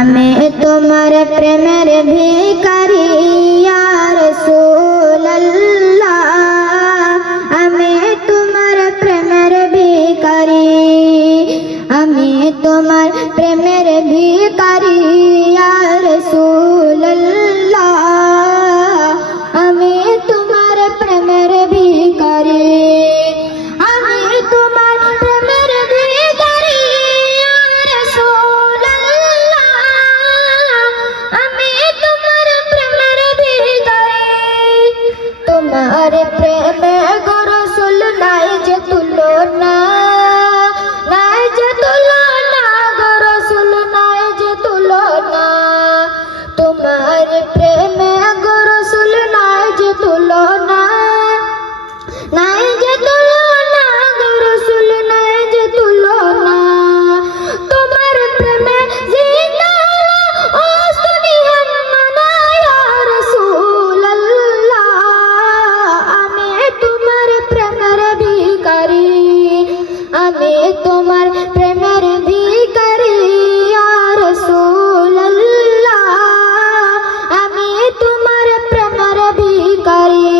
আমি তোমার প্রেমের ভিখারি ইয়া রাসূলুল্লাহ, আমি তোমার প্রেমের ভিখারি, আমি তোমার প্রেমের ভিখারি ইয়া রাসূলুল্লাহ, আমি তোমার প্রেমের ভিখারি, আমি তোমার প্রেমের ভিখারি ইয়া রাসূলুল্লাহ, আমি তোমার প্রেমের ভিখারি। তোমার প্রেমে গো রাসূল নাই যে তুলনা, নাই যে তুলনা গো রাসূল, নাই যে তুলনা। তোমার প্রেমে গো রাসূল নাই যে তুলনা, নাই যে তুলনা গো রাসূল, নাই যে তুলনা। তোমার প্রেমে জিন্দা ও সুবহানাল্লাহ ইয়া রাসূলুল্লাহ, আমি তোমার প্রেমের ভিখারি, আমি তোমার প্রেমের ভিখারি ইয়া রাসূলুল্লাহ, আমি তোমার প্রেমের ভিখারি।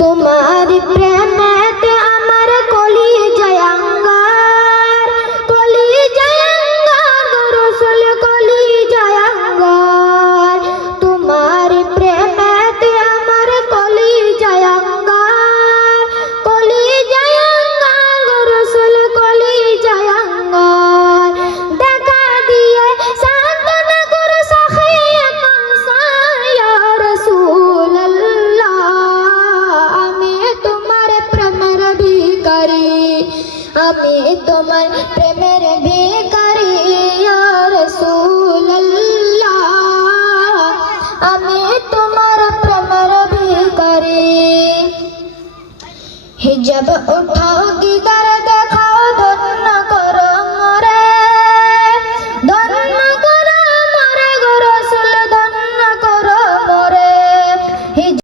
তোমার প্রেমেতে আমার কলিজায় আঙ্গার, কলিজায় আঙ্গার গো রাসূল, কলিজায় আঙ্গার। তোমার প্রেমেতে আমার কলিজায় আঙ্গার, কলিজায় আঙ্গার গো রাসূল, কলিজায় আঙ্গার। দেখা দিয়ে সান্ত্বনা করো সাখিয়া কাউসা ইয়া রাসূলুল্লাহ, আমি তোমার প্রেমের ভিখারি, আমি তোমার প্রেমের ভিখারি ইয়া রাসূলুল্লাহ, আমি তোমার প্রেমের ভিখারি। হিজাব উঠাও দিদার দেখা